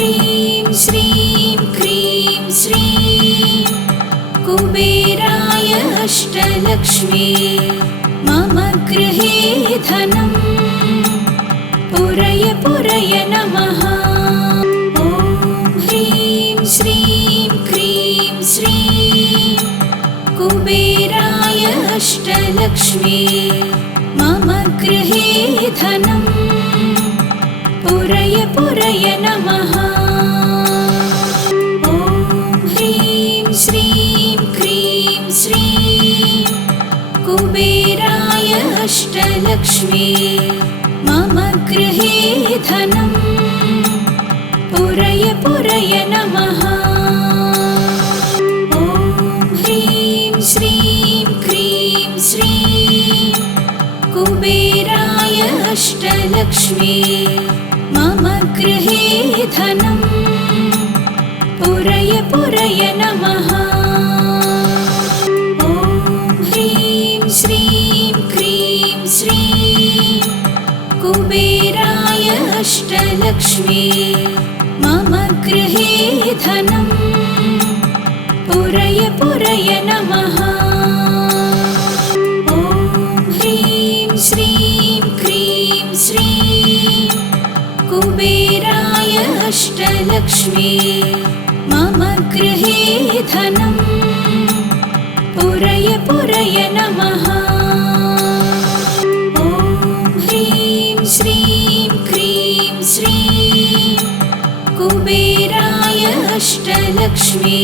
ह्रीं श्रीं क्रीं श्रीं कुबेराय अष्टलक्ष्मी मम गृहे धनं पुरय पुरय नमः। ॐ ह्रीं श्रीं क्रीं श्रीं कुबेराय अष्टलक्ष्मी मम गृहे धनं पुरय पुरय नमः। ॐ ह्रीं श्रीं क्रीं श्रीं कुबेराय अष्टलक्ष्मी मम गृहे धनं पुरय पुरय नमः। ॐ ह्रीं श्रीं क्रीं श्रीं कुबेराय अष्टलक्ष्मी मम गृहे धनं पुरय पुरय नमः। ॐ ह्रीं श्रीं क्रीं श्रीं कुबेराय अष्टलक्ष्मी मम गृहे धनं पुरय पुरय नमः। ॐ ह्रीं श्रीं क्रीं श्रीं कुबेराय अष्टलक्ष्मी मम गृहे धनं पुरय पुरय नमः। ॐ ह्रीं श्रीं क्रीं श्रीं कुबेराय अष्टलक्ष्मी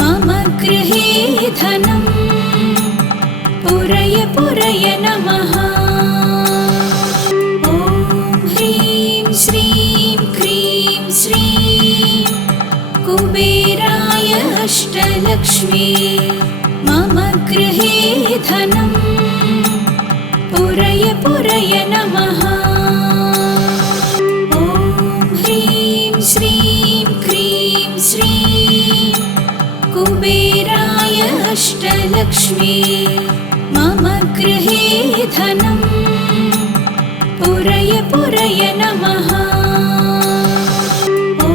मम गृहे धनं पुरय पुरय नमः। ॐ ह्रीं श्रीं क्रीं श्रीं कुबेराय अष्टलक्ष्मी मम गृहे धनं पुरय पुरय नमः। ॐ ह्रीं श्रीं क्रीं श्रीं कुबेराय अष्टलक्ष्मी मम गृहे धनं पुरय पुरय नमः। ॐ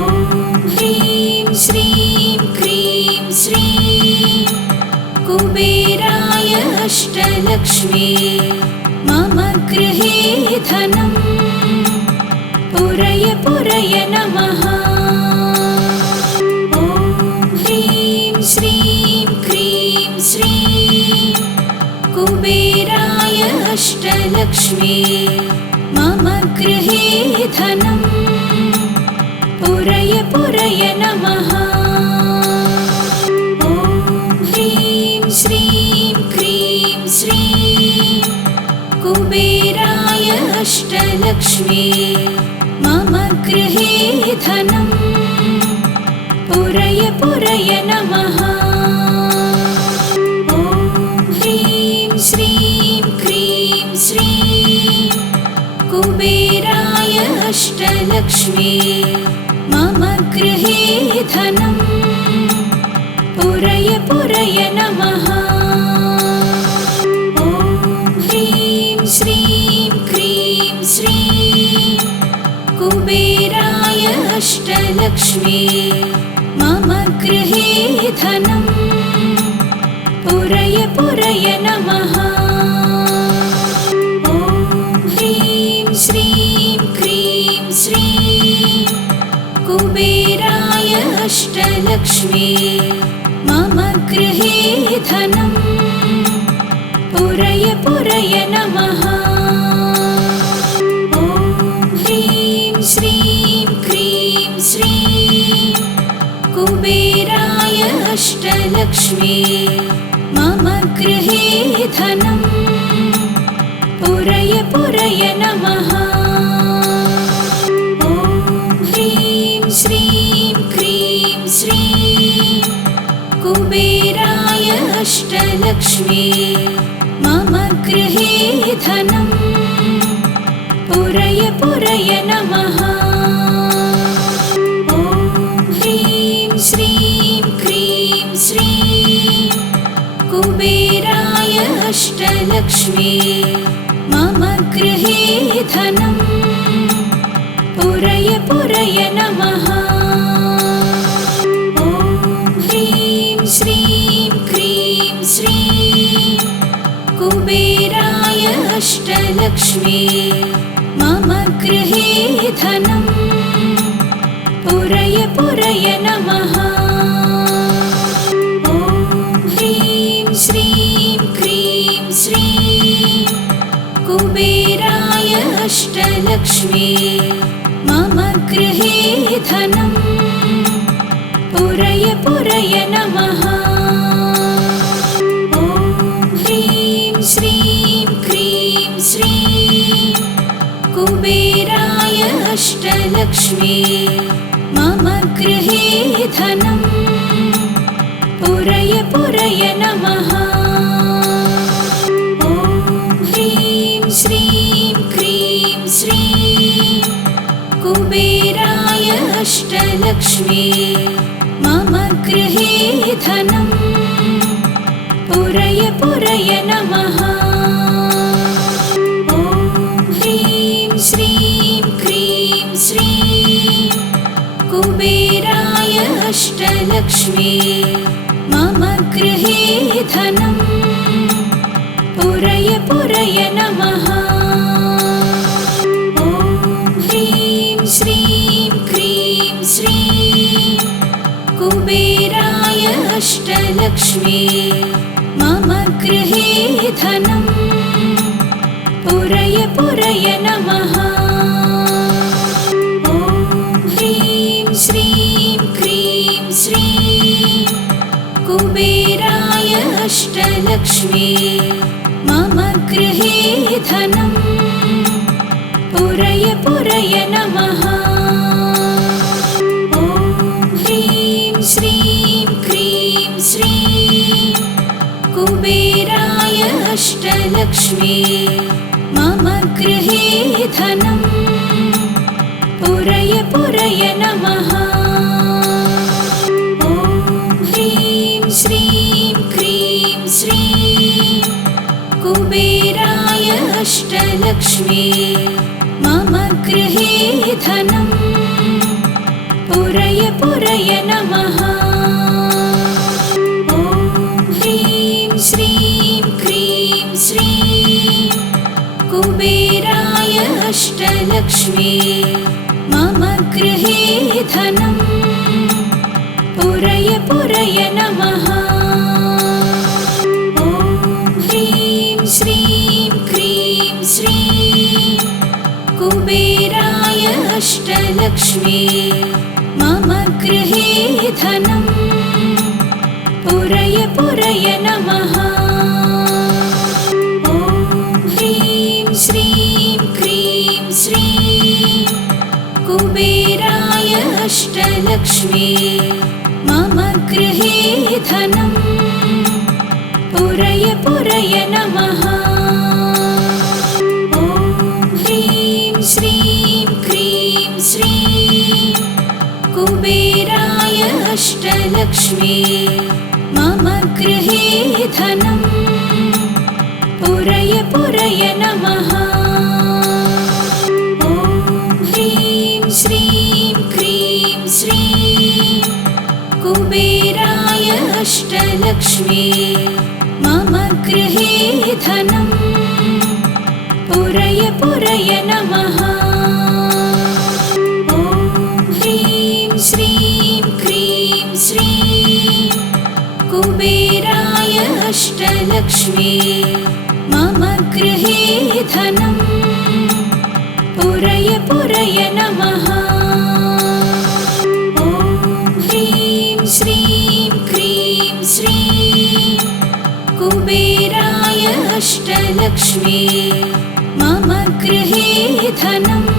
ह्रीं श्रीं क्रीं श्रीं कुबेराय अष्टलक्ष्मी मम गृहे धनं पुरय पुरय नमः। ॐ ह्रीं श्रीं क्रीं श्रीं कुबेराय अष्टलक्ष्मी मम गृहे धनं पुरय पुरय नमः। ॐ ह्रीं श्रीं क्रीं श्रीं कुबेराय अष्टलक्ष्मी मम गृहे धनं पुरय पुरय नमः। ॐ ह्रीं श्रीं क्रीं श्रीं कुबेराय अष्टलक्ष्मी मम गृहे धनं पुरय पुरय नमः। ॐ ह्रीं श्रीं क्रीं श्रीं कुबेराय अष्टलक्ष्मी मम गृहे धनं पुरय पुरय नमः। ॐ ह्रीं श्रीं क्रीं श्रीं कुबेराय अष्टलक्ष्मी मम गृहे धनं पुरय पुरय नमः। ॐ ह्रीं श्रीं क्रीं श्रीं कुबेराय अष्टलक्ष्मी मम गृहे धनं पुरय पुरय नमः। ॐ ह्रीं श्रीं क्रीं श्रीं कुबेराय अष्टलक्ष्मी मम गृहे धनं पुरय पुरय नमः। ॐ ह्रीं श्रीं क्रीं श्रीं कुबेराय अष्टलक्ष्मी मम गृहे धनं पुरय पुरय नमः। ॐ ह्रीं श्रीं क्रीं श्रीं कुबेराय अष्टलक्ष्मी मम गृहे धनम् पुरय पुरय नमः। ॐ ह्रीं श्रीं क्रीं श्रीं कुबेराय अष्टलक्ष्मी मम गृहे धनम् पुरय पुरय नमः। ॐ ह्रीं श्रीं क्रीं श्रीं कुबेराय अष्टलक्ष्मी मम गृहे धनम् पुरय पुरय नमः। ॐ ह्रीं श्रीं क्रीं श्रीं कुबेराय अष्टलक्ष्मी मम गृहे धनम् पुरय पुरय नमः। ॐ ह्रीं श्रीं क्रीं श्रीं कुबेराय अष्टलक्ष्मी मम गृहे धनम् पुरय पुरय नमः। ॐ ह्रीं श्रीं क्रीं श्रीं कुबेराय अष्टलक्ष्मी मम गृहे धनम् पुरय पुरय नमः। ॐ ह्रीं श्रीं क्रीं श्रीं कुबेराय अष्टलक्ष्मी मम गृहे धनम् पुरय पुरय नमः। ॐ ह्रीं श्रीं क्रीं श्रीं कुबेराय अष्टलक्ष्मी मम गृहे धनम् पुरय पुरय नमः। ॐ ह्रीं श्रीं क्रीं श्रीं कुबेराय अष्टलक्ष्मी मम गृहे धनम् पुरय पुरय नमः। ॐ ह्रीं श्रीं क्रीं श्रीं कुबेराय अष्टलक्ष्मी मम गृहे धनम् पुरय पुरय नमः। ॐ ह्रीं श्रीं क्रीं श्रीं कुबेराय अष्टलक्ष्मी मम गृहे धनम् पुरय पुरय नमः। ॐ ह्रीं श्रीं क्रीं श्रीं कुबेराय अष्टलक्ष्मी मम गृहे धनम् पुरय पुरय नमः। ॐ ह्रीं श्रीं क्रीं श्रीं कुबेराय अष्टलक्ष्मी मम गृहे धनम् पुरय पुरय नमः। ॐ ह्रीं श्रीं क्रीं श्रीं कुबेराय अष्टलक्ष्मी मम गृहे धनम् पुरय पुरय नमः। ॐ ह्रीं श्रीं क्रीं श्रीं कुबेराय अष्टलक्ष्मी मम गृहे धनम् पुरय पुरय नमः। ॐ ह्रीं श्रीं क्रीं श्रीं कुबेराय अष्टलक्ष्मी मम गृहे धनम्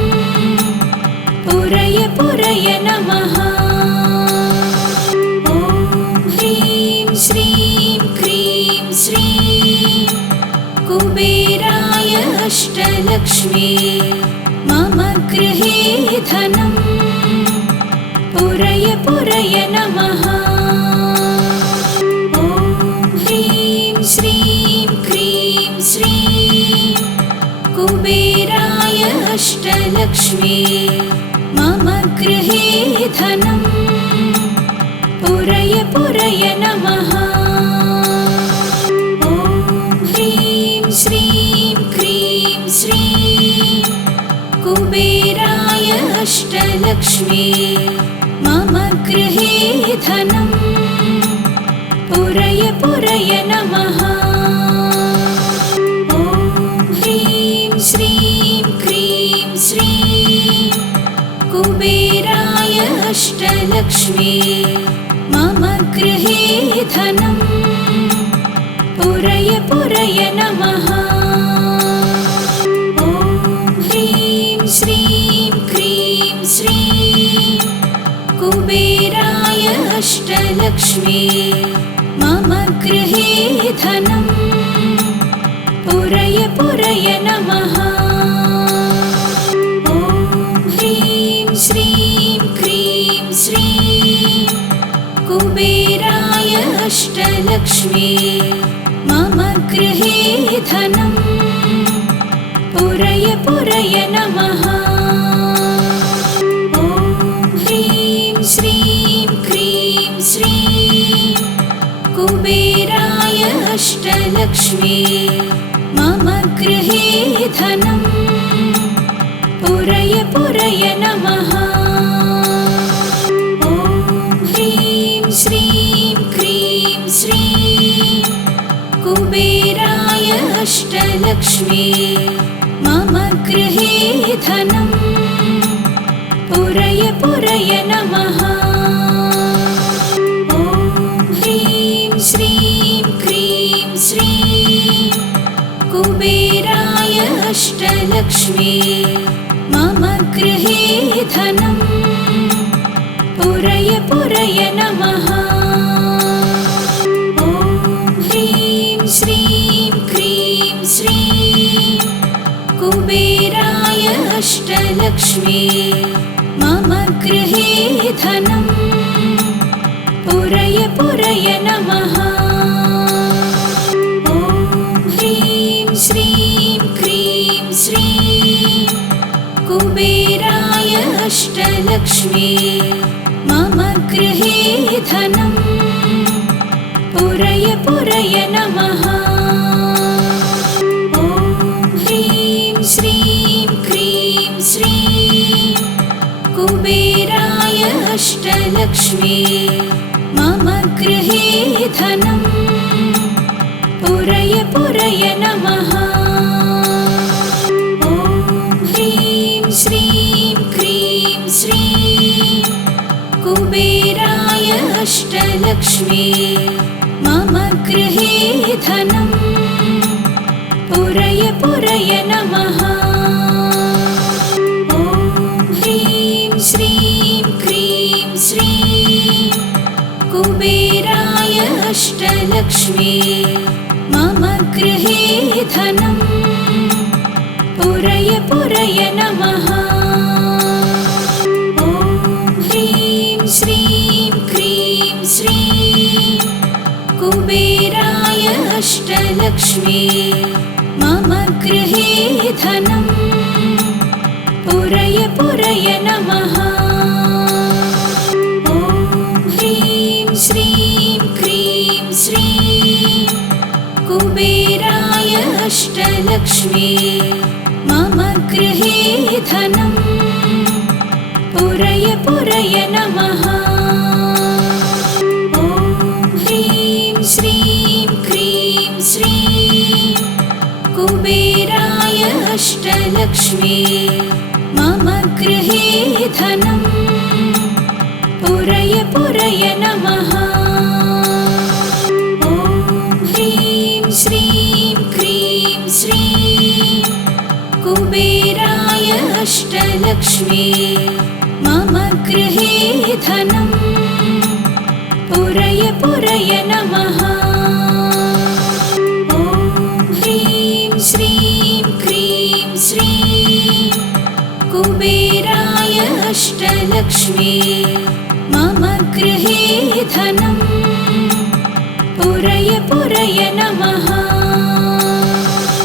पुरय पुरय नमः। ॐ ह्रीं श्रीं क्रीं श्रीं कुबेराय अष्टलक्ष्मी मम गृहे धनम् पुरय पुरय नमः। ॐ ह्रीं श्रीं क्रीं श्रीं कुबेराय अष्टलक्ष्मी मम गृहे धनं पुरय पुरय नमः। ॐ ह्रीं श्रीं क्रीं श्रीं कुबेराय अष्टलक्ष्मी मम गृहे धनं पुरय पुरय नमः। ॐ ह्रीं श्रीं क्रीं श्रीं कुबेराय अष्टलक्ष्मी मम गृहे धनं पुरय पुरय नमः। ॐ ह्रीं श्रीं क्रीं श्रीं कुबेराय अष्टलक्ष्मी मम गृहे धनं पुरय पुरय नमः। ॐ ह्रीं श्रीं क्रीं श्रीं कुबेराय अष्टलक्ष्मी मम गृहे धनं पुरय पुरय नमः। ॐ ह्रीं श्रीं क्रीं श्रीं कुबेराय अष्टलक्ष्मी मम गृहे धनं पुरय पुरय नमः। ॐ ह्रीं श्रीं क्रीं श्रीं कुबेराय अष्टलक्ष्मी मम गृहे धनं पुरय पुरय नमः। ॐ ह्रीं श्रीं क्रीं श्रीं कुबेराय अष्टलक्ष्मी मम गृहे धनं पुरय पुरय नमः। ॐ ह्रीं श्रीं क्रीं श्रीं कुबेराय अष्टलक्ष्मी मम गृहे धनं पुरय पुरय नमः। ॐ ह्रीं श्रीं क्रीं श्रीं कुबेराय अष्टलक्ष्मी मम गृहे धनं पुरय पुरय नमः। ॐ ह्रीं श्रीं क्रीं श्रीं कुबेराय अष्टलक्ष्मी मम गृहे धनं पुरय पुरय नमः। ॐ ह्रीं श्रीं क्रीं श्रीं कुबेराय अष्टलक्ष्मी मम गृहे धनं पुरय पुरय नमः। ॐ ह्रीं श्रीं क्रीं श्रीं कुबेराय अष्टलक्ष्मी मम गृहे धनं पुरय पुरय नमः। ॐ ह्रीं श्रीं क्रीं श्रीं कुबेराय अष्टलक्ष्मी मम गृहे धनं पुरय पुरय नमः। ॐ ह्रीं श्रीं क्रीं श्रीं कुबेराय अष्टलक्ष्मी मम गृहे धनं पुरय पुरय नमः। ॐ ह्रीं श्रीं क्रीं श्रीं कुबेराय अष्टलक्ष्मी मम गृहे धनं पुरय पुरय नमः। ॐ ह्रीं श्रीं क्रीं श्रीं कुबेराय अष्टलक्ष्मी मम गृहे धनं पुरय पुरय नमः। ॐ ह्रीं श्रीं क्रीं श्रीं कुबेराय अष्टलक्ष्मी मम गृहे धनं पुरय पुरय नमः।